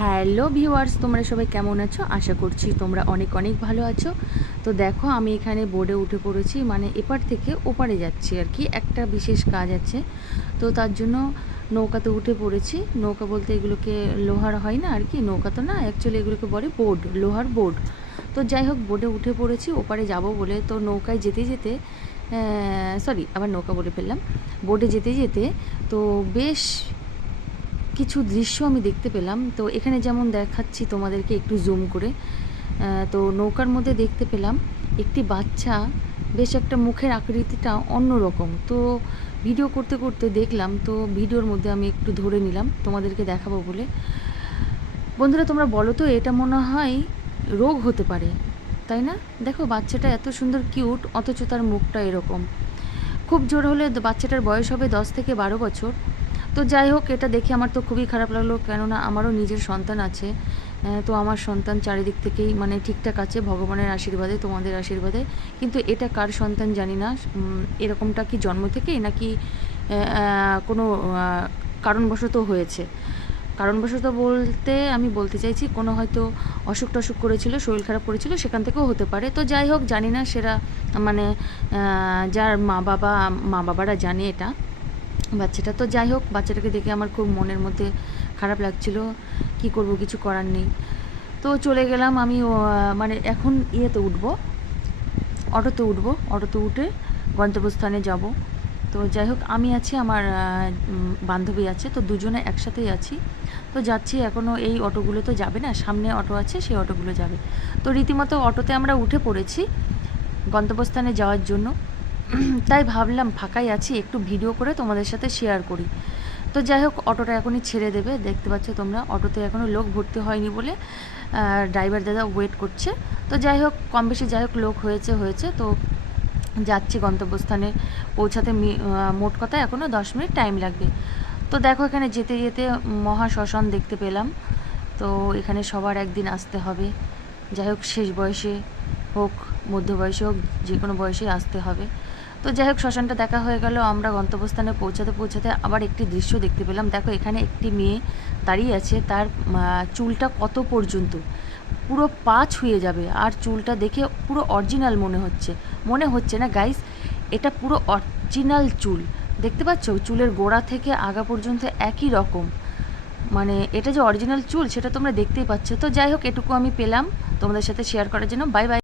Hello viewers, তোমরা সবাই কেমন আছো? আশা করছি তোমরা অনেক অনেক ভালো আছো। তো দেখো, আমি এখানে বোর্ডে উঠে পড়েছি, মানে এপার থেকে ওপারে যাচ্ছি আর কি, একটা বিশেষ কাজ আছে। তো তার জন্য নৌকাতে উঠে পড়েছি। নৌকা বলতে এগুলোকে লোহার হয় না আর কি, নৌকা তো না, অ্যাকচুয়ালি এগুলোকে বলে বোর্ড, লোহার বোর্ড। তো যাই হোক, বোর্ডে উঠে পড়েছি ওপারে যাব বলে। তো নৌকায় যেতে যেতে সরি, আবার নৌকা বলে ফেললাম, বোর্ডে যেতে যেতে তো বেশ কিছু দৃশ্য আমি দেখতে পেলাম। তো এখানে যেমন দেখাচ্ছি তোমাদেরকে একটু জুম করে, তো নৌকার মধ্যে দেখতে পেলাম একটি বাচ্চা, বেশ একটা মুখের আকৃতিটা অন্যরকম। তো ভিডিও করতে করতে দেখলাম, তো ভিডিওর মধ্যে আমি একটু ধরে নিলাম তোমাদেরকে দেখাবো বলে। বন্ধুরা, তোমরা বলো তো, এটা মনে হয় রোগ হতে পারে, তাই না? দেখো, বাচ্চাটা এত সুন্দর কিউট, অথচ তার মুখটা এরকম। খুব জোর হলে বাচ্চাটার বয়স হবে 10 থেকে 12 বছর। তো যাই হোক, এটা দেখে আমার তো খুবই খারাপ লাগলো, কেননা আমারও নিজের সন্তান আছে। তো আমার সন্তান চারিদিক থেকেই মানে ঠিকঠাক আছে, ভগবানের আশীর্বাদে, তোমাদের আশীর্বাদে। কিন্তু এটা কার সন্তান জানি না। এরকমটা কি জন্ম থেকেই, নাকি কোনো কারণবশত হয়েছে? কারণবশত বলতে আমি বলতে চাইছি, কোনো হয়তো অসুখ টসুখ করেছিল, শরীর খারাপ করেছিল, সেখান থেকেও হতে পারে। তো যাই হোক, জানি না, সেটা মানে যার মা বাবারা জানে এটা বাচ্চাটা। তো যাই হোক, বাচ্চাটাকে দেখে আমার খুব মনের মধ্যে খারাপ লাগছিল। কি করব, কিছু করার নেই। তো চলে গেলাম আমি, মানে এখন ইয়েতে উঠবো, অটোতে উঠে গন্তব্যস্থানে যাব। তো যাই হোক, আমি আছি, আমার বান্ধবী আছে, তো দুজনে একসাথেই আছি। তো যাচ্ছি, এখনও এই অটোগুলো তো যাবে না, সামনে অটো আছে, সেই অটোগুলো যাবে। তো রীতিমতো অটোতে আমরা উঠে পড়েছি গন্তব্যস্থানে যাওয়ার জন্য। তাই ভাবলাম ফাঁকাই আছি, একটু ভিডিও করে তোমাদের সাথে শেয়ার করি। তো যাই হোক, অটোটা এখনই ছেড়ে দেবে, দেখতে পাচ্ছ তোমরা। অটোতে এখনও লোক ভর্তি হয়নি বলে ড্রাইভার দাদা ওয়েট করছে। তো যাই হোক, কম বেশি যাই হোক, লোক হয়েছে। তো যাচ্ছি গন্তব্যস্থানে পৌঁছাতে, মোট কথা এখনও 10 মিনিট টাইম লাগবে। তো দেখো, এখানে যেতে যেতে মহা শ্মশান দেখতে পেলাম। তো এখানে সবার একদিন আসতে হবে, যাই হোক, শেষ বয়সে হোক, মধ্য বয়সে হোক, যে কোনো বয়সেই আসতে হবে। তো যাই হোক, শ্মশানটা দেখা হয়ে গেল। আমরা গন্তব্যস্থানে পৌঁছাতে আবার একটি দৃশ্য দেখতে পেলাম। দেখো, এখানে একটি মেয়ে দাঁড়িয়ে আছে, তার চুলটা কত পর্যন্ত, পুরো পা ছুঁয়ে যাবে, আর চুলটা দেখে পুরো অরিজিনাল মনে হচ্ছে না গাইস, এটা পুরো অরিজিনাল চুল। দেখতে পাচ্ছ, চুলের গোড়া থেকে আগা পর্যন্ত একই রকম। মানে এটা যে অরিজিনাল চুল, সেটা তোমরা দেখতেই পাচ্ছ। তো যাই হোক, এটুকু আমি পেলাম তোমাদের সাথে শেয়ার করার জন্য। Bye bye.